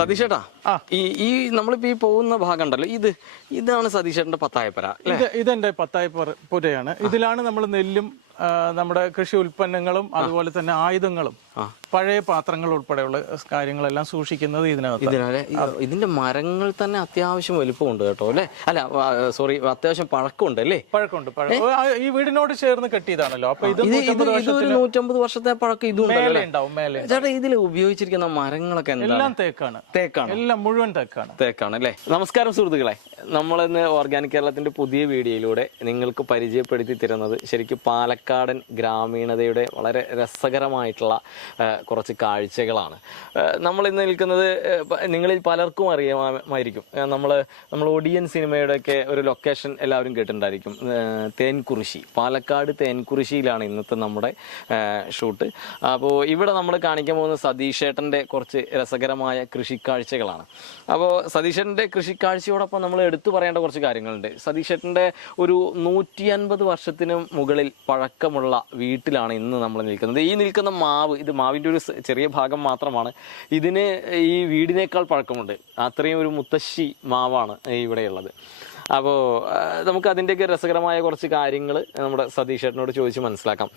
സതീഷേട്ടാ, ഈ നമ്മളിപ്പോ ഈ പോകുന്ന ഭാഗം ഉണ്ടല്ലോ, ഇതാണ് സതീഷേട്ടന്റെ പത്തായപ്പുര. ഇതെന്റെ പത്തായപ്പുരയാണ്. ഇതിലാണ് നമ്മൾ നെല്ലും നമ്മുടെ കൃഷി ഉൽപ്പന്നങ്ങളും അതുപോലെ തന്നെ ആയുധങ്ങളും പഴയ പാത്രങ്ങൾ ഉൾപ്പെടെയുള്ള കാര്യങ്ങളെല്ലാം സൂക്ഷിക്കുന്നത് ഇതിനകത്ത്. ഇതിന്റെ മരങ്ങൾ തന്നെ അത്യാവശ്യം വലുപ്പമുണ്ട് കേട്ടോ, അല്ലെ? അല്ല സോറി, അത്യാവശ്യം പഴക്കമുണ്ട് അല്ലേ? പഴക്കമുണ്ട്. ഈ വീടിനോട് ചേർന്ന് കെട്ടിയതാണല്ലോ. അപ്പൊ ഇത് 150 വർഷത്തെ പഴക്കം ഇതും ഉണ്ടാവും. മേലെ ചേട്ടാ, ഇതിൽ ഉപയോഗിച്ചിരിക്കുന്ന മരങ്ങളൊക്കെ എല്ലാം തേക്കാണ്. എല്ലാം മുഴുവൻ തേക്കാണ് അല്ലേ? നമസ്കാരം സുഹൃത്തുക്കളെ, നമ്മളിന്ന് ഓർഗാനിക് കേരളത്തിന്റെ പുതിയ വീഡിയോയിലൂടെ നിങ്ങൾക്ക് പരിചയപ്പെടുത്തി തരുന്നത് ശരിക്കും പാലക്കാടൻ ഗ്രാമീണതയുടെ വളരെ രസകരമായിട്ടുള്ള കുറച്ച് കാഴ്ചകളാണ്. നമ്മൾ ഇന്ന് നിൽക്കുന്നത് നിങ്ങളിൽ പലർക്കും അറിയാമായിരിക്കും. നമ്മൾ ഒടിയൻ സിനിമയുടെയൊക്കെ ഒരു ലൊക്കേഷൻ എല്ലാവരും കേട്ടിട്ടുണ്ടായിരിക്കും, തേൻകുറിശി. പാലക്കാട് തേൻകുറിശിയിലാണ് ഇന്നത്തെ നമ്മുടെ ഷൂട്ട്. അപ്പോൾ ഇവിടെ നമ്മൾ കാണിക്കാൻ പോകുന്ന സതീഷേട്ടൻ്റെ കുറച്ച് രസകരമായ കൃഷിക്കാഴ്ചകളാണ്. അപ്പോൾ സതീഷേട്ടൻ്റെ കൃഷിക്കാഴ്ചയോടൊപ്പം നമ്മൾ എടുത്തു പറയേണ്ട കുറച്ച് കാര്യങ്ങളുണ്ട്. സതീഷേട്ടൻ്റെ ഒരു 150 വർഷത്തിന് മുകളിൽ പഴക്കമുള്ള വീട്ടിലാണ് ഇന്ന് നമ്മൾ നിൽക്കുന്നത്. ഈ നിൽക്കുന്ന മാവ്, ഇത് മാവിൻ്റെ ഒരു ചെറിയ ഭാഗം മാത്രമാണ്. ഇതിന് ഈ വീടിനേക്കാൾ പഴക്കമുണ്ട്. അത്രയും ഒരു മുത്തശ്ശി മാവാണ് ഇവിടെയുള്ളത്. അപ്പോൾ നമുക്ക് അതിൻ്റെയൊക്കെ രസകരമായ കുറച്ച് കാര്യങ്ങൾ നമ്മുടെ സതീഷേട്ടനോട് ചോദിച്ച് മനസ്സിലാക്കാം.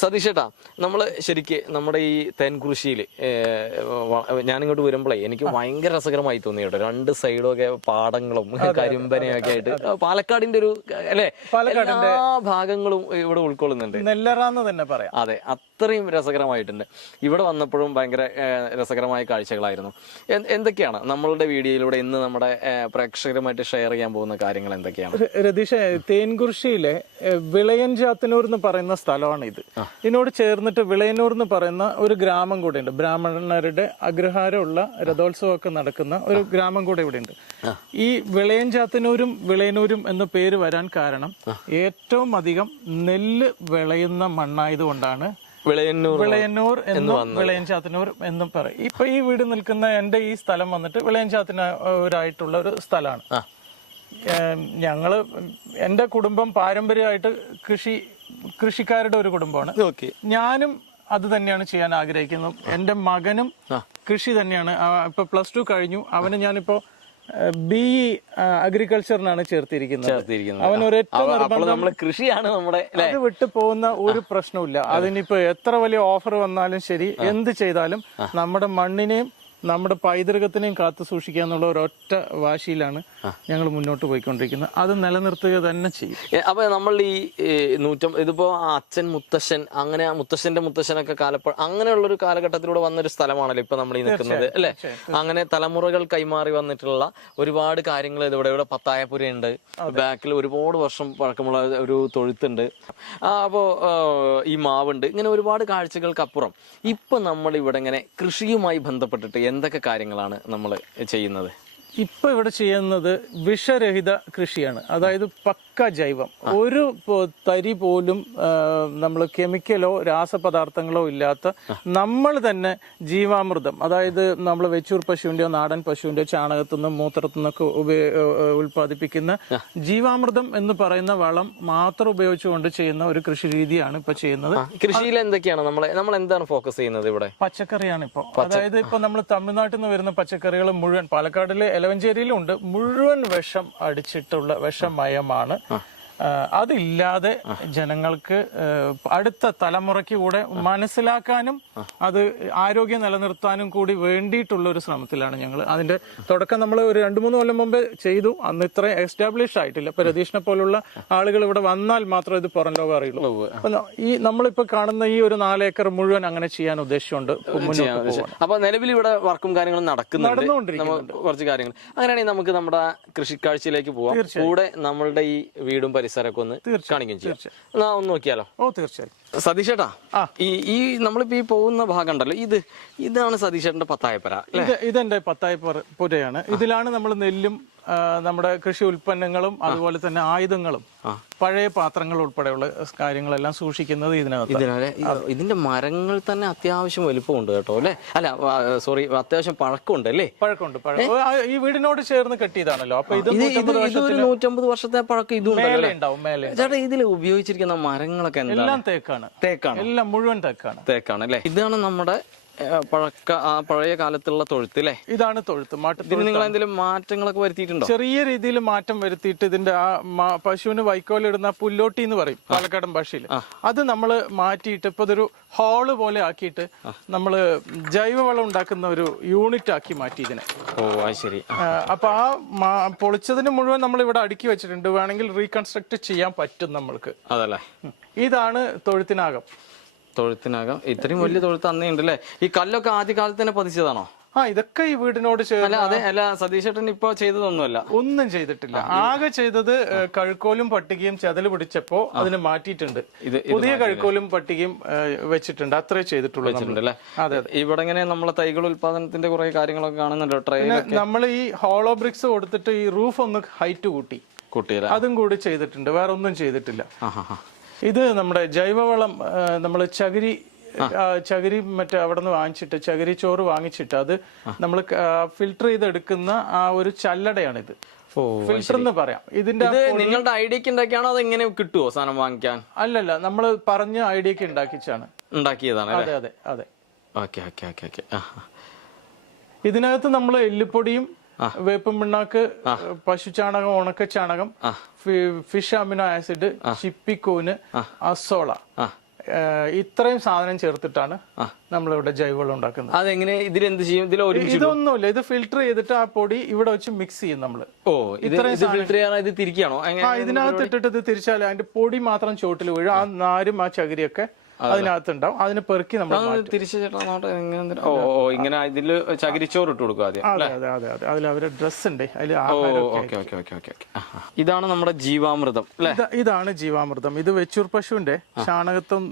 സതീഷേട്ടാ, നമ്മൾ ശരിക്ക് നമ്മുടെ ഈ തേൻകുറിശിയിൽ ഞാനിങ്ങോട്ട് വരുമ്പോഴേ എനിക്ക് ഭയങ്കര രസകരമായി തോന്നി കേട്ടോ. 2 സൈഡൊക്കെ പാടങ്ങളും കരിമ്പനയൊക്കെ ആയിട്ട് പാലക്കാടിന്റെ ഒരു അല്ലേ, എല്ലാ ഭാഗങ്ങളും ഇവിടെ ഉൾക്കൊള്ളുന്നുണ്ട്. നെല്ലറാന്ന് തന്നെ പറയാം. അതെ, അത്രയും രസകരമായിട്ടുണ്ട്. ഇവിടെ വന്നപ്പോഴും ഭയങ്കര രസകരമായ കാഴ്ചകളായിരുന്നു. എന്തൊക്കെയാണ് നമ്മളുടെ വീഡിയോയിലൂടെ ഇന്ന് നമ്മുടെ പ്രേക്ഷകരുമായിട്ട് ഷെയർ ചെയ്യാൻ പോകുന്ന കാര്യങ്ങൾ എന്തൊക്കെയാണ്? രതീഷ, തേൻകുറിശിയിലെ വിളയൻ ചാത്തന്നൂർ എന്ന് പറയുന്ന സ്ഥലമാണ് ഇത്. ഇതിനോട് ചേർന്നിട്ട് വിളയന്നൂർ എന്ന് പറയുന്ന ഒരു ഗ്രാമം കൂടെ ഉണ്ട്. ബ്രാഹ്മണരുടെ അഗ്രഹാരമുള്ള രഥോത്സവമൊക്കെ നടക്കുന്ന ഒരു ഗ്രാമം കൂടെ ഇവിടെ ഉണ്ട്. ഈ വിളയൻ ചാത്തന്നൂരും വിളയന്നൂരും എന്ന പേര് വരാൻ കാരണം ഏറ്റവും അധികം നെല്ല് വിളയുന്ന മണ്ണായതുകൊണ്ടാണ് വിളയന്നൂർ എന്നും വിളയൻ ചാത്തന്നൂർ എന്നും പറയും. ഇപ്പൊ ഈ വീട് നിൽക്കുന്ന എന്റെ ഈ സ്ഥലം വന്നിട്ട് വിളയൻ ചാത്തന്നൂരായിട്ടുള്ള ഒരു സ്ഥലമാണ്. എന്റെ കുടുംബം പാരമ്പര്യമായിട്ട് കൃഷിക്കാരുടെ ഒരു കുടുംബമാണ്. ഞാനും അത് തന്നെയാണ് ചെയ്യാൻ ആഗ്രഹിക്കുന്നത്. എന്റെ മകനും കൃഷി തന്നെയാണ്. ഇപ്പൊ +2 കഴിഞ്ഞു. അവന് ഞാനിപ്പോ BE അഗ്രികൾച്ചറിനാണ് ചേർത്തിരിക്കുന്നത്. അവൻ ഒരൊറ്റ നിർബന്ധം, കൃഷിയാണ് നമ്മുടെ. അത് വിട്ടു പോകുന്ന ഒരു പ്രശ്നവുമില്ല. അതിനിപ്പോ എത്ര വലിയ ഓഫർ വന്നാലും ശരി, എന്ത് ചെയ്താലും നമ്മുടെ മണ്ണിനെയും നമ്മുടെ പൈതൃകത്തിനെയും കാത്തു സൂക്ഷിക്കുക എന്നുള്ള ഒരൊറ്റ വാശിയിലാണ് ഞങ്ങൾ മുന്നോട്ട് പോയിക്കൊണ്ടിരിക്കുന്നത്. അത് നിലനിർത്തുക തന്നെ ചെയ്യും. അപ്പൊ നമ്മൾ ഈ ഇതിപ്പോ അച്ഛൻ, മുത്തശ്ശൻ, അങ്ങനെ മുത്തശ്ശന്റെ മുത്തശ്ശനൊക്കെ അങ്ങനെയുള്ളൊരു കാലഘട്ടത്തിലൂടെ വന്നൊരു സ്ഥലമാണല്ലോ ഇപ്പൊ നമ്മൾ ഈ നിൽക്കുന്നത്, അല്ലെ? അങ്ങനെ തലമുറകൾ കൈമാറി വന്നിട്ടുള്ള ഒരുപാട് കാര്യങ്ങൾ ഇവിടെ പത്തായപ്പുരയുണ്ട്. ബാക്കിൽ ഒരുപാട് വർഷം പഴക്കമുള്ള ഒരു തൊഴുത്തുണ്ട്. അപ്പോ ഈ മാവുണ്ട്. ഇങ്ങനെ ഒരുപാട് കാഴ്ചകൾക്കപ്പുറം ഇപ്പൊ നമ്മൾ ഇവിടെ ഇങ്ങനെ കൃഷിയുമായി ബന്ധപ്പെട്ടിട്ട് എന്തൊക്കെ കാര്യങ്ങളാണ് നമ്മൾ ചെയ്യുന്നത്? ഇപ്പൊ ഇവിടെ ചെയ്യുന്നത് വിഷരഹിത കൃഷിയാണ്. അതായത് പക്ക ജൈവം. ഒരു തരി പോലും നമ്മൾ കെമിക്കലോ രാസപദാർത്ഥങ്ങളോ ഇല്ലാത്ത നമ്മൾ തന്നെ ജീവാമൃതം, അതായത് നമ്മൾ വെച്ചൂർ പശുവിന്റെയോ നാടൻ പശുവിന്റെയോ ചാണകത്തുനിന്നും മൂത്രത്തുനിന്നൊക്കെ ഉൽപ്പാദിപ്പിക്കുന്ന ജീവാമൃതം എന്ന് പറയുന്ന വളം മാത്രം ഉപയോഗിച്ചുകൊണ്ട് ചെയ്യുന്ന ഒരു കൃഷി രീതിയാണ് ഇപ്പൊ ചെയ്യുന്നത്. കൃഷിയിൽ എന്തൊക്കെയാണ് നമ്മൾ എന്താണ് ഫോക്കസ് ചെയ്യുന്നത്? ഇവിടെ പച്ചക്കറിയാണ് ഇപ്പൊ. അതായത് ഇപ്പൊ നമ്മൾ തമിഴ്നാട്ടിൽ നിന്ന് വരുന്ന പച്ചക്കറികൾ മുഴുവൻ പാലക്കാടിലെ എലവഞ്ചേരിയിലുണ്ട്. മുഴുവൻ വിഷം അടിച്ചിട്ടുള്ള വിഷമയമാണ്. അതില്ലാതെ ജനങ്ങൾക്ക് അടുത്ത തലമുറയ്ക്ക് കൂടെ മനസ്സിലാക്കാനും അത് ആരോഗ്യം നിലനിർത്താനും കൂടി വേണ്ടിയിട്ടുള്ള ഒരു ശ്രമത്തിലാണ് ഞങ്ങൾ. അതിന്റെ തുടക്കം നമ്മൾ ഒരു 2-3 കൊല്ലം മുമ്പ് ചെയ്തു. അന്ന് ഇത്ര എസ്റ്റാബ്ലിഷ് ആയിട്ടില്ല. ഇപ്പൊ രതീഷിനെ പോലുള്ള ആളുകൾ ഇവിടെ വന്നാൽ മാത്രമേ ഇത് പുറം ലോകം അറിയുള്ളൂ. ഈ നമ്മളിപ്പോ കാണുന്ന ഈ ഒരു 4 ഏക്കർ മുഴുവൻ അങ്ങനെ ചെയ്യാൻ ഉദ്ദേശിച്ചുകൊണ്ട് അപ്പൊ നിലവിൽ ഇവിടെ വർക്കും കാര്യങ്ങളും നടന്നുകൊണ്ടിരിക്കുന്നുണ്ട്. കുറച്ച് കാര്യങ്ങൾ അങ്ങനെയാണെങ്കിൽ നമുക്ക് നമ്മുടെ കൃഷിക്കാഴ്ചയിലേക്ക് പോവാം. കൂടെ നമ്മളുടെ ഈ വീടും പരിസരമൊക്കെ ഒന്ന് കാണിക്കുകയും ചെയ്യാം. ഒന്ന് നോക്കിയാലോ? തീർച്ചയായും. സതീഷേട്ടാ, ഈ നമ്മളിപ്പോ ഈ പോകുന്ന ഭാഗം ഉണ്ടല്ലോ, ഇതാണ് സതീഷേട്ടന്റെ പത്തായപ്പുര. ഇതെന്റെ പത്തായപ്പുരയാണ്. ഇതിലാണ് നമ്മൾ നെല്ലും നമ്മുടെ കൃഷി ഉൽപ്പന്നങ്ങളും അതുപോലെ തന്നെ ആയുധങ്ങളും പഴയ പാത്രങ്ങൾ ഉൾപ്പെടെയുള്ള കാര്യങ്ങളെല്ലാം സൂക്ഷിക്കുന്നത് ഇതിനകത്ത്. ഇതിന്റെ മരങ്ങൾ തന്നെ അത്യാവശ്യം വലുപ്പമുണ്ട് കേട്ടോ, അല്ലെ? അല്ല സോറി, അത്യാവശ്യം പഴക്കമുണ്ട് അല്ലേ? പഴക്കമുണ്ട്. ഈ വീടിനോട് ചേർന്ന് കെട്ടിയതാണല്ലോ. അപ്പൊ ഇത് 150 വർഷത്തെ പഴക്കം ഇതും ഉണ്ടാവും. മേലെ ചേട്ടാ, ഇതിൽ ഉപയോഗിച്ചിരിക്കുന്ന മരങ്ങളൊക്കെ എല്ലാം തേക്കാണ്. എല്ലാം മുഴുവൻ തേക്കാണ് അല്ലേ? ഇതാണ് നമ്മുടെ പഴയ കാലത്തുള്ള തൊഴുത്ത് അല്ലേ? ഇതാണ് തൊഴുത്ത്. ഇതിന് നിങ്ങൾ എന്തെങ്കിലും മാറ്റങ്ങളൊക്കെ വരുത്തിയിട്ടുണ്ടോ? ചെറിയ രീതിയിൽ മാറ്റം വരുത്തിയിട്ട് ഇതിന്റെ ആ പശുവിന് വൈക്കോലിടുന്ന പുല്ലോട്ടി എന്ന് പറയും പാലക്കാടൻ ഭാഷയിൽ, അത് നമ്മൾ മാറ്റിയിട്ട് ഇപ്പൊ ഇതൊരു ഹാള് പോലെ ആക്കിയിട്ട് നമ്മള് ജൈവവളം ഉണ്ടാക്കുന്ന ഒരു യൂണിറ്റ് ആക്കി മാറ്റി ഇതിനെ. ഓ ശരി. അപ്പൊ ആ പൊളിച്ചതിന് മുഴുവൻ നമ്മൾ ഇവിടെ അടുക്കി വെച്ചിട്ടുണ്ട്. വേണമെങ്കിൽ റീകൺസ്ട്രക്ട് ചെയ്യാൻ പറ്റും നമ്മൾക്ക്. അതല്ലേ, ഇതാണ് തൊഴുത്തിനകം. തൊഴുത്തിനകം ഇത്രയും വലിയ തൊഴുത്ത് അന്നേ ഉണ്ടല്ലേ? ഈ കല്ലൊക്കെ ആദ്യ കാലത്ത് തന്നെ പതിച്ചതാണോ? ഇതൊക്കെ ഈ വീടിനോട് ചേർന്ന്. അല്ല സതീഷ് ചേട്ടൻ ഇപ്പൊ ചെയ്തതൊന്നുമല്ല, ഒന്നും ചെയ്തിട്ടില്ല. ആകെ ചെയ്തത് കഴുക്കോലും പട്ടികയും ചെതല് പിടിച്ചപ്പോ അതിന് മാറ്റിയിട്ടുണ്ട്. പുതിയ കഴുക്കോലും പട്ടികയും വെച്ചിട്ടുണ്ട്. അത്രേ ചെയ്തിട്ടുള്ളൂ. അതെ. ഇവിടെ ഇങ്ങനെ നമ്മളെ തൈകൾ ഉൽപാദനത്തിന്റെ കുറെ കാര്യങ്ങളൊക്കെ കാണുന്നുണ്ടോ? നമ്മൾ ഈ ഹോളോ ബ്രിക്സ് കൊടുത്തിട്ട് ഈ റൂഫ് ഒന്ന് ഹൈറ്റ് കൂട്ടിയില്ല, അതും കൂടി ചെയ്തിട്ടുണ്ട്. വേറെ ഒന്നും ചെയ്തിട്ടില്ല. ഇത് നമ്മുടെ ജൈവവളം, നമ്മൾ ചകിരി മറ്റേ അവിടെ നിന്ന് വാങ്ങിച്ചിട്ട് ചകിരി ചോറ് വാങ്ങിച്ചിട്ട് അത് നമ്മൾ ഫിൽട്ടർ ചെയ്തെടുക്കുന്ന ആ ഒരു ചല്ലടയാണിത്. ഫിൽട്ടർ എന്ന് പറയാം. ഇതിന്റെ നിങ്ങളുടെ ഐഡിയക്ക് ഉണ്ടാക്കിയാണോ അത് എങ്ങനെ കിട്ടുമോ സാധനം വാങ്ങിക്കാൻ? അല്ലല്ല, നമ്മൾ പറഞ്ഞ ഐഡിയക്ക് ഉണ്ടാക്കിയതാണ്. അതെ അതെ അതെ. ഇതിനകത്ത് നമ്മൾ എല്ലുപൊടിയും വേപ്പും പിണ്ണാക്ക്, പശു ചാണകം, ഉണക്ക ചാണകം, ഫിഷ് അമിനോ ആസിഡ്, ചിപ്പിക്കൂന്, അസോള, ഇത്രയും സാധനം ചേർത്തിട്ടാണ് നമ്മളിവിടെ ജൈവവളം ഉണ്ടാക്കുന്നത്. അതെങ്ങനെ? ഇതിലെന്ത് ചെയ്യും? ഇതൊന്നുമില്ല, ഇത് ഫിൽട്ടർ ചെയ്തിട്ട് ആ പൊടി ഇവിടെ വെച്ച് മിക്സ് ചെയ്യും നമ്മള്. ഇത് തിരിക്കുകയാണോ? ഇതിനകത്ത് ഇട്ടിട്ട് ഇത് തിരിച്ചാൽ അതിന്റെ പൊടി മാത്രം ചോട്ടിൽ വീഴും. ആ നാരും ആ ചകിരിയൊക്കെ അതിനകത്തുണ്ടാവും. അതിനെ പെറുക്കി നമ്മൾ ഇങ്ങനെ ഇതില് ചകിരിച്ചോറ് ഇട്ട് കൊടുക്കും ആദ്യം. അതിൽ അവരുടെ ഡ്രസ് ഉണ്ട്. ഇതാണ് നമ്മുടെ ജീവാമൃതം. ഇതാണ് ജീവാമൃതം. ഇത് വെച്ചൂർ പശുവിന്റെ ചാണകത്തും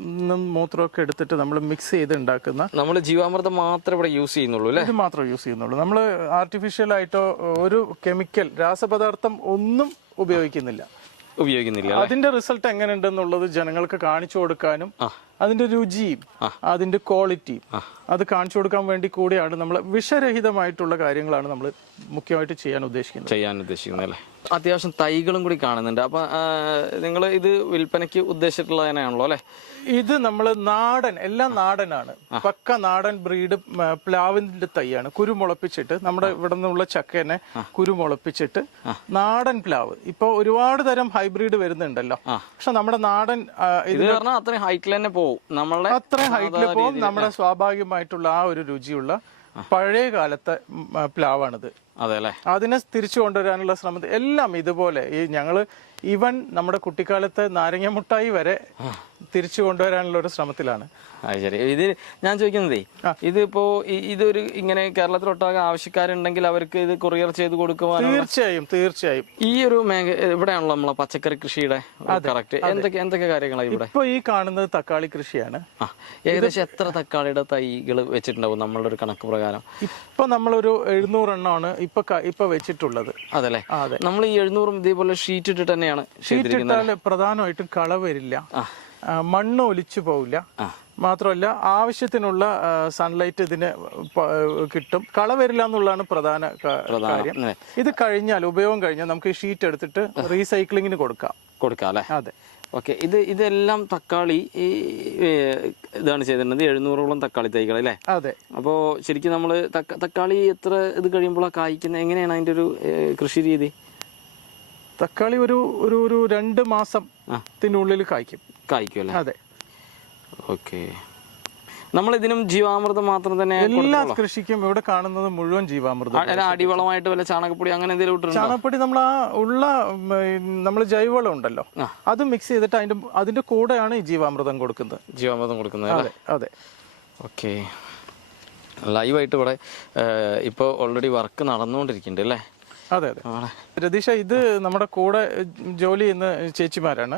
മൂത്രമൊക്കെ എടുത്തിട്ട് നമ്മൾ മിക്സ് ചെയ്ത് ഉണ്ടാക്കുന്ന. നമ്മൾ ജീവാമൃതം മാത്രമേ ഇവിടെ യൂസ് ചെയ്യുന്നുള്ളൂ അല്ലേ? ഇത് മാത്രമേ യൂസ് ചെയ്യുന്നുള്ളൂ. നമ്മൾ ആർട്ടിഫിഷ്യൽ ആയിട്ടോ ഒരു കെമിക്കൽ രാസപദാർത്ഥം ഒന്നും ഉപയോഗിക്കുന്നില്ല. അതിന്റെ റിസൾട്ട് എങ്ങനെയുണ്ടെന്നുള്ളത് ജനങ്ങൾക്ക് കാണിച്ചു കൊടുക്കാനും അതിന്റെ രുചിയും അതിന്റെ ക്വാളിറ്റിയും അത് കാണിച്ചു കൊടുക്കാൻ വേണ്ടി കൂടിയാണ് നമ്മൾ വിഷരഹിതമായിട്ടുള്ള കാര്യങ്ങളാണ് നമ്മൾ മുഖ്യമായിട്ട് ചെയ്യാൻ ഉദ്ദേശിക്കുന്നത് അല്ലേ? അത്യാവശ്യം തൈകളും കൂടി കാണുന്നുണ്ട്. അപ്പൊ നിങ്ങൾ ഇത് വിൽപ്പനയ്ക്ക് ഉദ്ദേശിച്ചിട്ടുള്ളത് തന്നെയാണല്ലോ അല്ലെ? ഇത് നമ്മൾ എല്ലാം നാടനാണ്. പക്ക നാടൻ ബ്രീഡ് പ്ലാവിന്റെ തൈയാണ്. കുരുമുളപ്പിച്ചിട്ട് നമ്മുടെ ഇവിടെ നിന്നുള്ള ചക്കേനെ കുരുമുളപ്പിച്ചിട്ട് നാടൻ പ്ലാവ്. ഇപ്പൊ ഒരുപാട് തരം ഹൈബ്രിഡ് വരുന്നുണ്ടല്ലോ, പക്ഷെ നമ്മുടെ നാടൻ അത്രയും ഹൈറ്റിൽ തന്നെ പോകും. അത്രയും ഹൈറ്റിൽ പോകും. നമ്മുടെ സ്വാഭാവികമായിട്ടുള്ള ആ ഒരു രുചിയുള്ള പഴയ കാലത്തെ പ്ലാവാണിത്. അതിനെ തിരിച്ചു കൊണ്ടുവരാനുള്ള ശ്രമത്തിൽ എല്ലാം ഇതുപോലെ ഞങ്ങള് ഈവൻ നമ്മുടെ കുട്ടിക്കാലത്തെ നാരങ്ങ മുട്ടായി വരെ തിരിച്ചു കൊണ്ടുവരാനുള്ള ഒരു ശ്രമത്തിലാണ്. ശരി. ഇത് ഞാൻ ചോദിക്കുന്നതേ, ഇതിപ്പോ ഇതൊരു ഇങ്ങനെ കേരളത്തിലൊട്ടാകെ ആവശ്യക്കാരുണ്ടെങ്കിൽ അവർക്ക് ഇത് കൊറിയർ ചെയ്ത് കൊടുക്കുവാൻ? തീർച്ചയായും. ഈ ഒരു ഇവിടെയാണല്ലോ നമ്മളെ പച്ചക്കറി കൃഷിയുടെ കറക്റ്റ് എന്തൊക്കെ കാര്യങ്ങളാണ് ഇവിടെ? ഇപ്പൊ ഈ കാണുന്നത് തക്കാളി കൃഷിയാണ്. ഏകദേശം എത്ര തക്കാളിയുടെ തൈകൾ വെച്ചിട്ടുണ്ടാവും നമ്മളുടെ ഒരു കണക്ക് പ്രകാരം? ഇപ്പൊ നമ്മളൊരു 700 എണ്ണമാണ് ഇപ്പൊ വെച്ചിട്ടുള്ളത്. അതല്ലേ? നമ്മൾ ഈ 700 ഇതേപോലെ ഷീറ്റ് ഇട്ടിട്ട് തന്നെയാണ്. ഷീറ്റ് ഇട്ടാൽ പ്രധാനമായിട്ടും കള വരില്ല, മണ്ണ് ഒലിച്ചു പോവില്ല, മാത്രമല്ല ആവശ്യത്തിനുള്ള സൺലൈറ്റ് ഇതിന് കിട്ടും, കള വരില്ല എന്നുള്ളതാണ് പ്രധാന കാര്യം. ഇത് ഉപയോഗം കഴിഞ്ഞാൽ നമുക്ക് ഈ ഷീറ്റ് എടുത്തിട്ട് റീസൈക്ലിങ്ങിന് കൊടുക്കാം അല്ലേ? അതെ. ഓക്കെ. ഇതെല്ലാം തക്കാളി ഇതാണ് ചെയ്തിരുന്നത്. 700ഓളം തക്കാളി തൈകൾ അല്ലേ? അതെ. അപ്പോ ശരിക്കും നമ്മള് തക്കാളി എത്ര ഇത് കഴിയുമ്പോൾ കായ്ക്കുന്നത്? എങ്ങനെയാണ് അതിന്റെ ഒരു കൃഷി രീതി? തക്കാളി ഒരു 2 മാസത്തിനുള്ളിൽ കായ്ക്കും അല്ലേ? അതെ. ഓക്കെ. നമ്മൾ ഇതിനും ജീവാമൃതം മാത്രം തന്നെ? എല്ലാ കൃഷിക്കും ഇവിടെ കാണുന്നത് മുഴുവൻ ജീവാമൃതം. അടിവളമായിട്ട് വല്ല ചാണകപ്പൊടി അങ്ങനെ എന്തെങ്കിലും? ചാണകപ്പൊടി നമ്മൾ ജൈവവളം ഉണ്ടല്ലോ, അത് മിക്സ് ചെയ്തിട്ട് അതിന്റെ കൂടെയാണ് ഈ ജീവാമൃതം കൊടുക്കുന്നത്. അതെ അതെ. ഓക്കെ. ലൈവായിട്ട് ഇവിടെ ഇപ്പോൾ ഓൾറെഡി വർക്ക് നടന്നുകൊണ്ടിരിക്കുന്നുണ്ട് അല്ലേ? അതെ അതെ. രതീഷ, ഇത് നമ്മുടെ കൂടെ ജോലി ചെയ്യുന്ന ചേച്ചിമാരാണ്.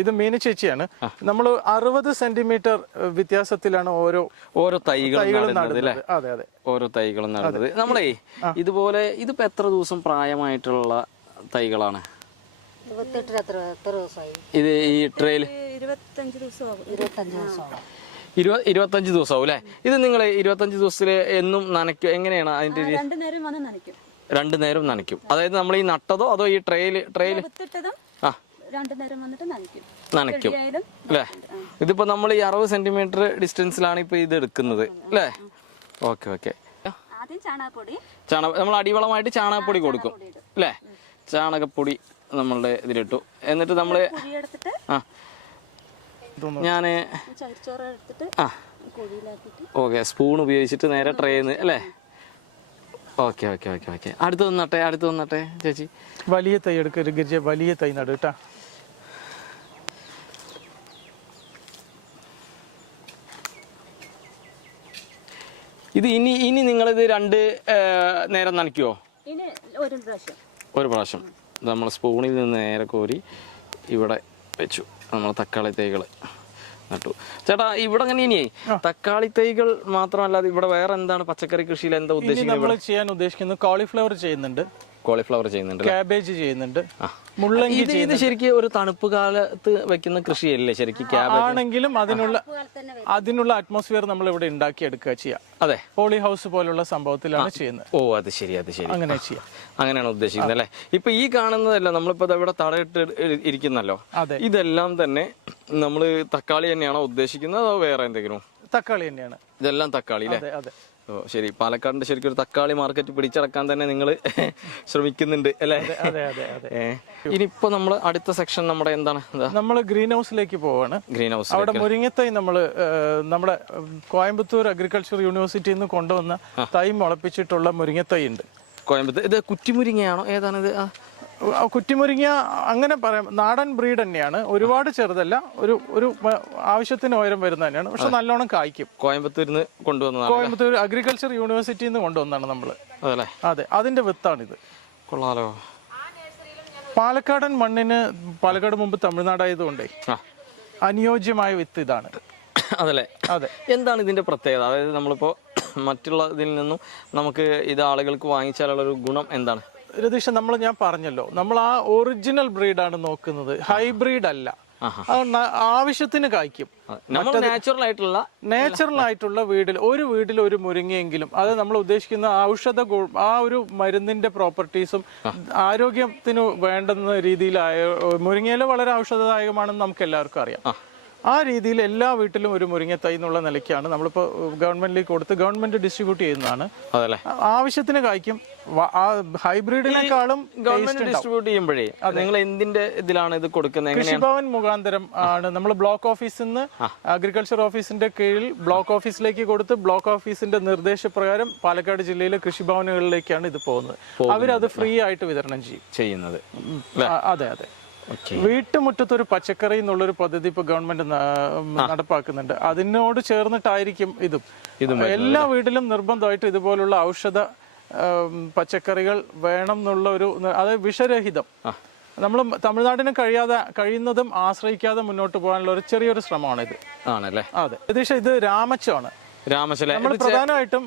ഇത് മീന ചേച്ചിയാണ്. നമ്മൾ 60 സെന്റിമീറ്റർ വ്യത്യാസത്തിലാണ് ഓരോ തൈകളും നടുന്നത്. അതെ അതെ, ഓരോ തൈകളും നടുന്നത്. നമ്മളെ ഇതുപോലെ ഇതിപ്പോ എത്ര ദിവസം പ്രായമായിട്ടുള്ള തൈകളാണ് ഇത്? ഈ ട്രെയില് 25 ദിവസമാവും അല്ലേ? ഇത് നിങ്ങൾ 25 ദിവസത്തില് എന്നും നനയ്ക്കും? എങ്ങനെയാണ് അതിന്റെ? 2 നേരം നനയ്ക്കും. അതായത് നമ്മൾ ഈ നട്ടതോ അതോ ഈ ട്രെയില് നേരം വന്നിട്ട് നനയ്ക്കും അല്ലേ? ഇതിപ്പോ നമ്മൾ ഈ 60 സെന്റിമീറ്റർ ഡിസ്റ്റൻസിലാണ് ഇപ്പൊ ഇത് എടുക്കുന്നത് അല്ലേ? Okay okay. നമ്മൾ അടിവളമായിട്ട് ചാണകപ്പൊടി കൊടുക്കും അല്ലേ? ചാണകപ്പൊടി നമ്മളുടെ ഇതിലിട്ടു. എന്നിട്ട് നമ്മള് ഞാന് ഓക്കെ സ്പൂൺ ഉപയോഗിച്ചിട്ട് നേരെ ട്രേന്ന് അല്ലേ? Okay okay okay okay. അടുത്ത് വന്നട്ടെ ചേച്ചി. വലിയ തൈ എടുക്ക ഗിരിജ, വലിയ തൈ നട് കേട്ടാ. ഇത് ഇനി നിങ്ങളിത് 2 നേരം നനയ്ക്കുവോ? ഒരു പ്രാവശ്യം. നമ്മൾ സ്പൂണിൽ നിന്ന് നേരെ കോരി ഇവിടെ വെച്ചു. നമ്മൾ തക്കാളി തൈകൾ നട്ടു. ചേട്ടാ ഇവിടെ അങ്ങനെ ഇനിയേ തക്കാളി തൈകൾ മാത്രമല്ലാതെ ഇവിടെ വേറെ എന്താണ് പച്ചക്കറി കൃഷിയിൽ എന്താ ഉദ്ദേശിക്കുന്നത്? നമ്മൾ ചെയ്യാൻ ഉദ്ദേശിക്കുന്നത് കോളിഫ്ലവർ ചെയ്യുന്നുണ്ട്, ക്യാബേജ് ചെയ്യുന്നുണ്ട്, മുള്ളങ്കി ഇത് ശരിക്കും ഒരു തണുപ്പ് കാലത്ത് വെക്കുന്ന കൃഷിയല്ലേ ശരിക്കും? ക്യാബേജ് ആണെങ്കിലും അതിനുള്ള അറ്റ്മോസ്ഫിയർ നമ്മൾ ഇവിടെ ഉണ്ടാക്കിയെടുക്കുക ചെയ്യാം. അതെ, പോളി ഹൗസ് പോലുള്ള സംഭവത്തിലാണ് ചെയ്യുന്നത്. ഓ അത് ശരി അങ്ങനെ ചെയ്യാം. അങ്ങനെയാണ് ഉദ്ദേശിക്കുന്നത് അല്ലേ? ഇപ്പൊ ഈ കാണുന്നതല്ല നമ്മളിപ്പോ ഇവിടെ തടയിട്ട് ഇരിക്കുന്നല്ലോ, ഇതെല്ലാം തന്നെ നമ്മള് തക്കാളി തന്നെയാണോ ഉദ്ദേശിക്കുന്നത് അതോ വേറെ എന്തെങ്കിലും? തക്കാളി തന്നെയാണ് ഇതെല്ലാം തക്കാളി അല്ലേ? അതെ. ഓ ശരി. പാലക്കാടിന്റെ ശരിക്കും ഒരു തക്കാളി മാർക്കറ്റ് പിടിച്ചടക്കാൻ തന്നെ നിങ്ങൾ ശ്രമിക്കുന്നുണ്ട് അല്ലേ? ഇനിയിപ്പോ നമ്മള് അടുത്ത സെക്ഷൻ നമ്മുടെ എന്താണ്? നമ്മള് ഗ്രീൻ ഹൗസിലേക്ക് പോവാണ്. ഗ്രീൻ ഹൗസ് അവിടെ മുരിങ്ങത്തൈ നമ്മള് നമ്മുടെ കോയമ്പത്തൂർ അഗ്രികൾച്ചർ യൂണിവേഴ്സിറ്റിയിൽ നിന്ന് കൊണ്ടുവന്ന തൈ മുളപ്പിച്ചിട്ടുള്ള മുരിങ്ങത്തൈ ഉണ്ട്. കോയമ്പത്തൂർ ഇത് കുറ്റിമുരിങ്ങയാണോ? ഏതാണിത്? കുറ്റിമുരിങ്ങ അങ്ങനെ പറയാം. നാടൻ ബ്രീഡ് തന്നെയാണ്, ഒരുപാട് ചെറുതല്ല, ഒരു ആവശ്യത്തിന് ഉയരം വരുന്ന തന്നെയാണ്. പക്ഷെ നല്ലോണം കായ്ക്കും. കോയമ്പത്തൂരിൽ നിന്ന് കൊണ്ടുവന്നതാണ്. കോയമ്പത്തൂർ അഗ്രികൾച്ചർ യൂണിവേഴ്സിറ്റിയിൽ നിന്ന് കൊണ്ടുവന്നതാണ് നമ്മള്. അതെ, അതിന്റെ വിത്താണിത്. കൊള്ളാലോ. പാലക്കാടൻ മണ്ണിന് പാലക്കാട് മുമ്പ് തമിഴ്നാടായതുകൊണ്ടേ അനുയോജ്യമായ വിത്ത് ഇതാണ്. അതല്ലേ? അതെ. എന്താണ് ഇതിന്റെ പ്രത്യേകത? അതായത് നമ്മളിപ്പോ മറ്റുള്ള ഇതിൽ നിന്നും നമുക്ക് ഇത് ആളുകൾക്ക് വാങ്ങിച്ചാലുള്ള ഒരു ഗുണം എന്താണ്? രതീഷ്, ഞാൻ പറഞ്ഞല്ലോ, നമ്മൾ ആ ഒറിജിനൽ ബ്രീഡാണ് നോക്കുന്നത്, ഹൈബ്രീഡ് അല്ല. ആവശ്യത്തിന് കായ്ക്കും. നാച്ചുറൽ ആയിട്ടുള്ള ഒരു വീട്ടിൽ ഒരു മുരിങ്ങയെങ്കിലും, അത് നമ്മൾ ഉദ്ദേശിക്കുന്ന ആ ഒരു മരുന്നിന്റെ പ്രോപ്പർട്ടീസും ആരോഗ്യത്തിന് വേണ്ടുന്ന രീതിയിലായ മുരിങ്ങയില വളരെ ഔഷധദായകമാണെന്ന് നമുക്ക് എല്ലാവർക്കും അറിയാം. ആ രീതിയിൽ എല്ലാ വീട്ടിലും ഒരു മുരിങ്ങത്തൈ എന്നുള്ള നിലയ്ക്കാണ് നമ്മളിപ്പോൾ ഗവൺമെന്റിലേക്ക് കൊടുത്ത് ഗവൺമെന്റ് ഡിസ്ട്രിബ്യൂട്ട് ചെയ്യുന്നതാണ്. ആവശ്യത്തിന് കായ്ക്കും. ഹൈബ്രിഡിനെക്കാളും ഗവൺമെന്റ് ഡിസ്ട്രിബ്യൂട്ട് ചെയ്യുമ്പോഴേ നിങ്ങൾ എന്തിന്റെ ഇതിലാണ് ഇത് കൊടുക്കുന്നത്? കൃഷിഭവൻ മുഖാന്തരം ആണ്. നമ്മൾ ബ്ലോക്ക് ഓഫീസിൽ നിന്ന് അഗ്രികൾച്ചർ ഓഫീസിന്റെ കീഴിൽ ബ്ലോക്ക് ഓഫീസിലേക്ക് കൊടുത്ത് ബ്ലോക്ക് ഓഫീസിന്റെ നിർദ്ദേശപ്രകാരം പാലക്കാട് ജില്ലയിലെ കൃഷിഭവനുകളിലേക്കാണ് ഇത് പോകുന്നത്. അവരത് ഫ്രീ ആയിട്ട് വിതരണം ചെയ്യുന്നത്. അതെ. വീട്ടുമുറ്റത്തൊരു പച്ചക്കറി എന്നുള്ളൊരു പദ്ധതി ഇപ്പൊ ഗവൺമെന്റ് നടപ്പാക്കുന്നുണ്ട്. അതിനോട് ചേർന്നിട്ടായിരിക്കും ഇതും. എല്ലാ വീട്ടിലും നിർബന്ധമായിട്ട് ഇതുപോലുള്ള ഔഷധ പച്ചക്കറികൾ വേണം എന്നുള്ള അതായത് വിഷരഹിതം. നമ്മൾ തമിഴ്നാടിന് കഴിയുന്നതും ആശ്രയിക്കാതെ മുന്നോട്ട് പോകാനുള്ള ഒരു ചെറിയൊരു ശ്രമമാണ് ഇത്. ആണല്ലേ? അതെ. ഇത് രാമച്ചമാണ്. നമ്മൾ പ്രധാനമായിട്ടും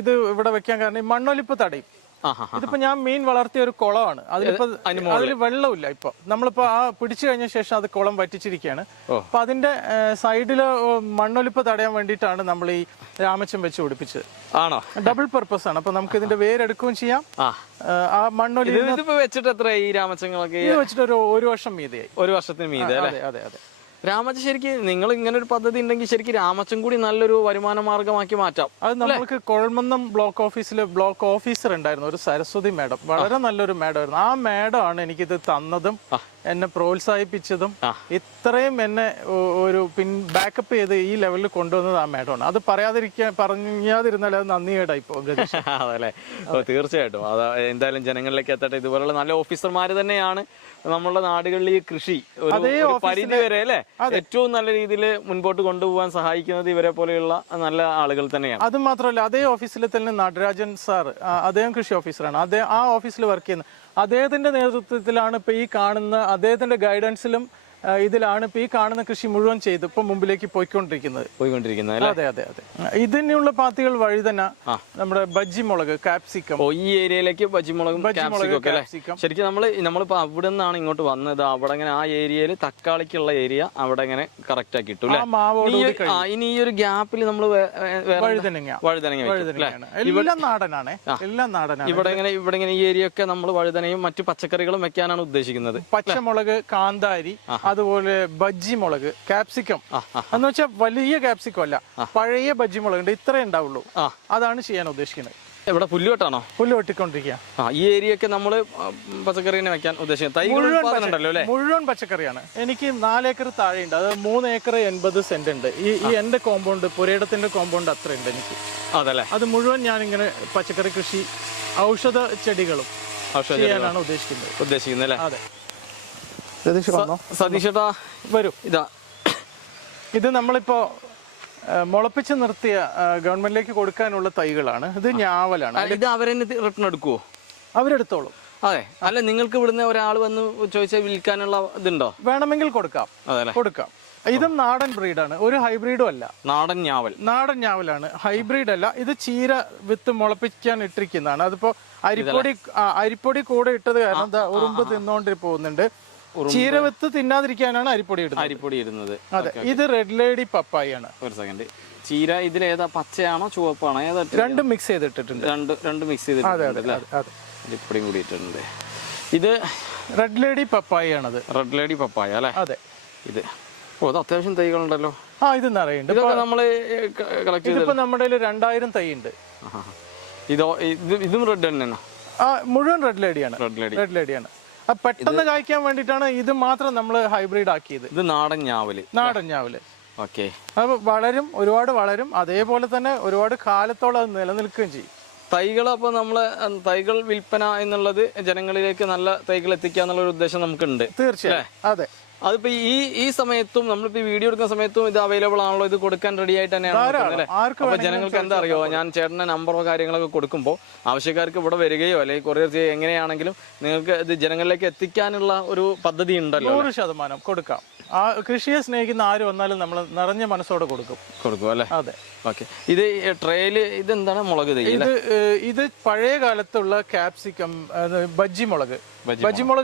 ഇത് ഇവിടെ വെക്കാൻ കാരണം ഈ മണ്ണൊലിപ്പ് തടയും. ഇതിപ്പോ ഞാൻ മീൻ വളർത്തിയ ഒരു കുളമാണ്. അതിൽ വെള്ളമില്ല. ഇപ്പൊ നമ്മളിപ്പോ പിടിച്ചു കഴിഞ്ഞ ശേഷം അത് കുളം വറ്റിച്ചിരിക്കുകയാണ്. അപ്പൊ അതിന്റെ സൈഡില് മണ്ണൊലിപ്പ് തടയാൻ വേണ്ടിയിട്ടാണ് നമ്മൾ ഈ രാമച്ചം വെച്ച് പിടിപ്പിച്ചത്. ആണോ? ഡബിൾ പർപ്പസ് ആണ്. അപ്പൊ നമുക്ക് ഇതിന്റെ വേരെടുക്കുകയും ചെയ്യാം. ആ മണ്ണൊലിപ്പ് വെച്ചിട്ട് എത്ര ഈ രാമച്ചങ്ങളൊക്കെ വെച്ചിട്ട് ഒരു വർഷം മീതയായി. ഒരു വർഷത്തിന് മീതെ? അതെ. രാമച്ച ശരിക്കും നിങ്ങൾ ഇങ്ങനെ ഒരു പദ്ധതി ഉണ്ടെങ്കിൽ ശരിക്കും രാമച്ചം കൂടി നല്ലൊരു വരുമാന മാർഗമാക്കി മാറ്റാം. അത് നമ്മൾക്ക് കുഴൽമന്നം ബ്ലോക്ക് ഓഫീസിലെ ബ്ലോക്ക് ഓഫീസർ ഉണ്ടായിരുന്നു, ഒരു സരസ്വതി മാഡം. വളരെ നല്ലൊരു മാഡം ആയിരുന്നു. ആ മാഡം ആണ് എനിക്കിത് തന്നതും എന്നെ പ്രോത്സാഹിപ്പിച്ചതും ഇത്രയും എന്നെ ഒരു ബാക്കപ്പ് ചെയ്ത് ഈ ലെവലിൽ കൊണ്ടുവന്നത് ആ മാഡമാണ്. അത് പറഞ്ഞാതിരുന്നാൽ അത് നന്ദികേടായി പോകും. അതല്ലേ? തീർച്ചയായിട്ടും. അത് എന്തായാലും ജനങ്ങളിലേക്ക് എത്തട്ടെ. ഇതുപോലുള്ള നല്ല ഓഫീസർമാർ തന്നെയാണ് നമ്മുടെ നാടുകളിൽ ഈ കൃഷി ഒരു പരിധി വരെ അല്ലെ ഏറ്റവും നല്ല രീതിയിൽ മുൻപോട്ട് കൊണ്ടുപോകാൻ സഹായിക്കുന്നത് ഇവരെ പോലെയുള്ള നല്ല ആളുകൾ തന്നെയാണ്. അത് മാത്രമല്ല, അതേ ഓഫീസിൽ തന്നെ നടരാജൻ സാർ, അദ്ദേഹം കൃഷി ഓഫീസറാണ്. ആ ഓഫീസിൽ വർക്ക് ചെയ്യുന്നത് അദ്ദേഹത്തിന്റെ നേതൃത്വത്തിലാണ് ഇപ്പൊ ഈ കാണുന്ന. അദ്ദേഹത്തിന്റെ ഗൈഡൻസിലും ഇതിലാണ് ഇപ്പൊ ഈ കാണുന്ന കൃഷി മുഴുവൻ ചെയ്ത് ഇപ്പൊ മുമ്പിലേക്ക് പോയിക്കൊണ്ടിരിക്കുന്നത്. അതെ അതെ അതെ. ഇതിനുള്ള പാത്തികൾ വഴുതന, നമ്മുടെ ബജ്ജി മുളക്, കാപ്സിക്കം. ഈ ഏരിയയിലേക്ക് ബജ്ജി മുളകും കാപ്സിക്കം. ശരിക്കും നമ്മളിപ്പോ അവിടെ നിന്നാണ് ഇങ്ങോട്ട് വന്നത്. അവിടെ അങ്ങനെ ആ ഏരിയയിൽ തക്കാളിക്കുള്ള ഏരിയ അവിടെ ഇങ്ങനെ കറക്റ്റ് ആക്കി കിട്ടും. ഇനി ഈ ഒരു ഗ്യാപ്പിൽ നമ്മൾ വഴുതനങ്ങ എല്ലാം നാടനാണ്, എല്ലാം നാടനാണ്. ഇവിടെ ഇങ്ങനെ ഈ ഏരിയ ഒക്കെ നമ്മൾ വഴുതനയും മറ്റു പച്ചക്കറികളും വെക്കാനാണ് ഉദ്ദേശിക്കുന്നത്. പച്ചമുളക്, കാന്താരി, അതുപോലെ ബജ്ജി മുളക്, കാപ്സിക്കം എന്ന് വെച്ചാൽ വലിയ കാപ്സിക്കം അല്ല, പഴയ ബജ്ജി മുളക് ഉണ്ട്, ഇത്രേ ഉണ്ടാവുള്ളൂ. അതാണ് ചെയ്യാൻ ഉദ്ദേശിക്കുന്നത്. ഇവിടെ പുല്ലുവെട്ടാണോ? പുല്ല് വെട്ടിക്കൊണ്ടിരിക്കുക. ഈ ഏരിയയൊക്കെ നമ്മള് പച്ചക്കറി വെക്കാൻ ഉദ്ദേശിക്കുന്നത് മുഴുവൻ പച്ചക്കറിയാണ്. എനിക്ക് 4 ഏക്കർ താഴെ ഉണ്ട്. അത് 3 ഏക്കർ 80 സെന്റ് ഉണ്ട്. ഈ എന്റെ കോമ്പൗണ്ട്, പുരയിടത്തിന്റെ കോമ്പൗണ്ട് അത്ര ഉണ്ട് എനിക്ക്. അതല്ലേ, അത് മുഴുവൻ ഞാനിങ്ങനെ പച്ചക്കറി കൃഷി, ഔഷധ ചെടികളും ചെയ്യാനാണ് ഉദ്ദേശിക്കുന്നത്. അതെ. സതീഷ് ചേട്ടാ വരൂ. ഇത് നമ്മളിപ്പോ മുളപ്പിച്ച് നിർത്തിയ ഗവൺമെന്റിലേക്ക് കൊടുക്കാനുള്ള തൈകളാണ്. ഇത് ഞാവലാണ്. ഇത് അവരെന്നെ റിട്ടേൺ എടുക്കുവോ? അവരെടുത്തോളും. അതെ. അല്ല, നിങ്ങൾക്ക് ഇവിടുന്ന് ഒരാൾ വന്ന് ചോദിച്ചാൽ വിൽക്കാനുള്ള ഇതുണ്ടോ? വേണമെങ്കിൽ കൊടുക്കാം. ഇതും നാടൻ ബ്രീഡാണ്, ഒരു ഹൈബ്രിഡും അല്ല. നാടൻ ഞാവലാണ്, ഹൈബ്രിഡ് അല്ല. ഇത് ചീര വിത്ത് മുളപ്പിക്കാൻ ഇട്ടിരിക്കുന്നതാണ്. അതിപ്പോ അരിപ്പൊടി കൂടെ ഇട്ടത് കാരണം ഉറുമ്പ് തിന്നോണ്ട് പോകുന്നുണ്ട്. ചീര വിത്ത് തിന്നാതിരിക്കാനാണ് അരിപ്പൊടി ഇടുന്നത്. അതെ. ഇത് റെഡ് ലേഡി പപ്പായ ആണ്. ഒരു സെക്കൻഡ്. ചീര ഇതിലേതാ, പച്ചയാണോ ചുവപ്പാണോ? ഏതാ? രണ്ടും മിക്സ് ചെയ്തിട്ടിട്ടുണ്ട്. രണ്ട് മിക്സ് ചെയ്തിട്ടുണ്ട്. അരിപ്പൊടി കൂടി ഇട്ടിട്ടുണ്ട്. ഇത് റെഡ് ലേഡി പപ്പായ ആണത്. റെഡ് ലേഡി പപ്പായ അല്ലേ? അതെ. ഇത് അത് അത്യാവശ്യം തൈകളുണ്ടല്ലോ. ഇത് നിറയുണ്ട്. ഇതിപ്പോ നമ്മുടെ 2000 തൈ ഉണ്ട്. ഇതും റെഡ് തന്നെയാണോ? മുഴുവൻ റെഡ് ലേഡിയാണ്. പെട്ടെന്ന് കായ്ക്കാൻ വേണ്ടിട്ടാണ് ഇത് മാത്രം നമ്മൾ ഹൈബ്രിഡ് ആക്കിയത്. ഇത് നാടൻ ഞാവല്. ഓക്കെ. അത് ഒരുപാട് വളരും. അതേപോലെ തന്നെ ഒരുപാട് കാലത്തോളം അത് നിലനിൽക്കുകയും ചെയ്യും. തൈകൾ അപ്പോൾ നമ്മള് തൈകൾ വിൽപ്പന എന്നുള്ളത് ജനങ്ങളിലേക്ക് നല്ല തൈകൾ എത്തിക്കുക എന്നുള്ള ഒരു ഉദ്ദേശം നമുക്കുണ്ട്. തീർച്ചയായും. അതെ. അതിപ്പോ ഈ സമയത്തും നമ്മളിപ്പോ വീഡിയോ എടുക്കുന്ന സമയത്തും ഇത് അവൈലബിൾ ആണല്ലോ, ഇത് കൊടുക്കാൻ റെഡി ആയിട്ട് തന്നെയാണ്. അപ്പൊ ജനങ്ങൾക്ക് എന്താ അറിയോ, ഞാൻ ചേട്ടന്റെ നമ്പറോ കാര്യങ്ങളൊക്കെ കൊടുക്കുമ്പോൾ ആവശ്യക്കാർക്ക് ഇവിടെ വരികയോ അല്ലെങ്കിൽ കൊറിയർ ചെയ്യുക എങ്ങനെയാണെങ്കിലും നിങ്ങൾക്ക് ഇത് ജനങ്ങളിലേക്ക് എത്തിക്കാനുള്ള ഒരു പദ്ധതി ഉണ്ടല്ലോ. 100% കൊടുക്കാം. കൃഷിയെ സ്നേഹിക്കുന്ന ആര് വന്നാലും നമ്മൾ നിറഞ്ഞ മനസ്സോടെ കൊടുക്കും അല്ലേ? അതെ. ഓക്കെ. ഇത് ട്രേയില് ഇതെന്താണ് മുളക് തൈ? ഇത് പഴയ കാലത്തുള്ള കാപ്സിക്കം, ബജ്ജി മുളക്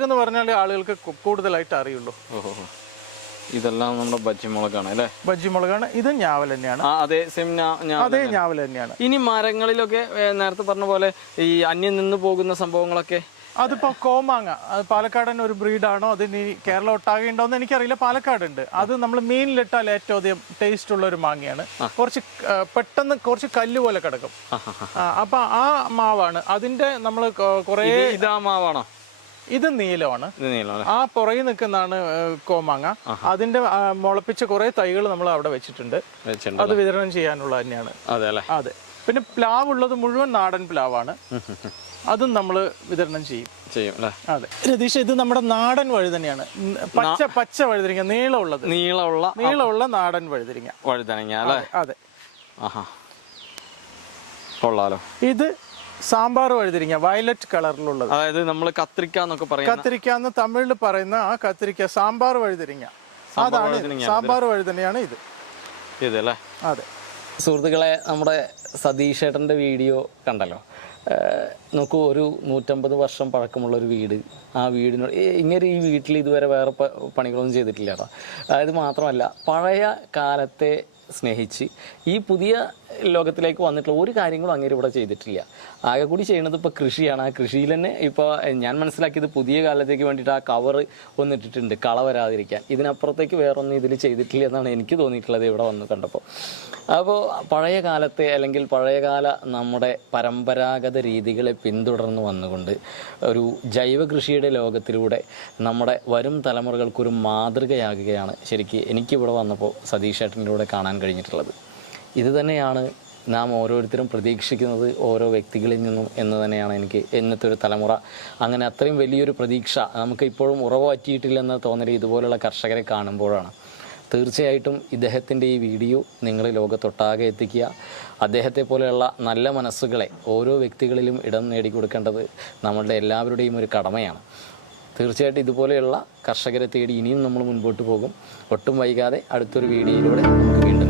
എന്ന് പറഞ്ഞാൽ ആളുകൾക്ക് കൂടുതലായിട്ട് അറിയുള്ളൂ. ഇതെല്ലാം നമ്മുടെ ബജ്ജി മുളകാണ് അല്ലേ? ബജ്ജി മുളകാണ്. ഇത് ഞാവൽ തന്നെയാണ്. അതേ ഞാവൽ തന്നെയാണ്. ഇനി മരങ്ങളിലൊക്കെ നേരത്തെ പറഞ്ഞ പോലെ ഈ അന്യം നിന്ന് പോകുന്ന സംഭവങ്ങളൊക്കെ, അതിപ്പോ കോമാങ്ങ, പാലക്കാടൻ ഒരു ബ്രീഡാണോ, അതിന് കേരളം ഒട്ടാകെ ഉണ്ടോന്ന് എനിക്കറിയില്ല. പാലക്കാട് ഉണ്ട്. അത് നമ്മൾ മീനിലിട്ടാൽ ഏറ്റവും അധികം ടേസ്റ്റ് ഉള്ള ഒരു മാങ്ങയാണ്. പെട്ടെന്ന് കുറച്ച് കല്ല് പോലെ കിടക്കും. അപ്പൊ ആ മാവാണ് അതിന്റെ നമ്മൾ കുറെ. ഇതാ മാവാണോ? ഇത് നീലമാണ്. ആ പുറകിൽ നിൽക്കുന്നതാണ് കോമാങ്ങ. അതിന്റെ മുളപ്പിച്ച കുറെ തൈകൾ നമ്മൾ അവിടെ വെച്ചിട്ടുണ്ട്. അത് വിതരണം ചെയ്യാനുള്ള തന്നെയാണ്. അതെ. പിന്നെ പ്ലാവ് ഉള്ളത് മുഴുവൻ നാടൻ പ്ലാവാണ്. അതും നമ്മൾ വിതരണം ചെയ്യും. അതെ. രതീഷ്, ഇത് നമ്മുടെ നാടൻ വഴുതനയാണ്. പച്ച വഴുതനങ്ങ, നീളമുള്ള നാടൻ വഴുതനങ്ങ. അതെ. കൊള്ളാലോ. ഇത് സാമ്പാർ വഴുതിരിങ്ങ, വയലറ്റ് കളറിലുള്ളത്. അതായത് നമ്മൾ കത്രിക്ക എന്ന് തമിഴിൽ പറയുന്ന ആ കത്തിരിക്ക, സാമ്പാർ വഴുതിരിങ്ങ. അതാണ് സാമ്പാർ വഴുതനയാണ് ഇത്. ഇതല്ലേ? അതെ. സുഹൃത്തുക്കളെ, നമ്മുടെ സതീഷ് ഏട്ടൻ്റെ വീഡിയോ കണ്ടല്ലോ. നോക്കൂ, ഒരു 150 വർഷം പഴക്കമുള്ളൊരു വീട്. ആ വീടിനോട് ഇങ്ങനെ ഈ വീട്ടിൽ ഇതുവരെ വേറെ പണികളൊന്നും ചെയ്തിട്ടില്ല കേട്ടോ. അതായത് മാത്രമല്ല, പഴയ കാലത്തെ സ്നേഹിച്ച് ഈ പുതിയ ലോകത്തിലേക്ക് വന്നിട്ടുള്ള ഒരു കാര്യങ്ങളും അങ്ങനെ ഇവിടെ ചെയ്തിട്ടില്ല. ആകെ കൂടി ചെയ്യുന്നത് ഇപ്പോൾ കൃഷിയാണ്. ആ കൃഷിയിൽ തന്നെ ഇപ്പോൾ ഞാൻ മനസ്സിലാക്കിയത് പുതിയ കാലത്തേക്ക് വേണ്ടിയിട്ട് ആ കവർ ഒന്നിട്ടിട്ടുണ്ട്, കള വരാതിരിക്കാൻ. ഇതിനപ്പുറത്തേക്ക് വേറൊന്നും ഇതിൽ ചെയ്തിട്ടില്ല എന്നാണ് എനിക്ക് തോന്നിയിട്ടുള്ളത് ഇവിടെ വന്ന് കണ്ടപ്പോൾ. അപ്പോൾ പഴയ കാലത്തെ അല്ലെങ്കിൽ പഴയകാല നമ്മുടെ പരമ്പരാഗത രീതികളെ പിന്തുടർന്ന് വന്നുകൊണ്ട് ഒരു ജൈവ കൃഷിയുടെ ലോകത്തിലൂടെ നമ്മുടെ വരും തലമുറകൾക്കൊരു മാതൃകയാകുകയാണ് ശരിക്കും എനിക്കിവിടെ വന്നപ്പോൾ സതീഷ് ഏട്ടനിലൂടെ കാണാൻ കഴിഞ്ഞിട്ടുള്ളത്. ഇത് തന്നെയാണ് നാം ഓരോരുത്തരും പ്രതീക്ഷിക്കുന്നത് ഓരോ വ്യക്തികളിൽ നിന്നും എന്ന് തന്നെയാണ് എനിക്ക് ഇന്നത്തെ ഒരു തലമുറ. അങ്ങനെ അത്രയും വലിയൊരു പ്രതീക്ഷ നമുക്ക് ഇപ്പോഴും ഉറവ് പറ്റിയിട്ടില്ലെന്ന് തോന്നൽ ഇതുപോലുള്ള കർഷകരെ കാണുമ്പോഴാണ്. തീർച്ചയായിട്ടും ഇദ്ദേഹത്തിൻ്റെ ഈ വീഡിയോ നിങ്ങൾ ലോകത്തൊട്ടാകെ എത്തിക്കുക. അദ്ദേഹത്തെ പോലെയുള്ള നല്ല മനസ്സുകളെ ഓരോ വ്യക്തികളിലും ഇടം നേടിക്കൊടുക്കേണ്ടത് നമ്മളുടെ എല്ലാവരുടെയും ഒരു കടമയാണ്. തീർച്ചയായിട്ടും ഇതുപോലെയുള്ള കർഷകരെ തേടി ഇനിയും നമ്മൾ മുൻപോട്ട് പോകും. ഒട്ടും വൈകാതെ അടുത്തൊരു വീഡിയോയിലൂടെ നമുക്ക് വീണ്ടും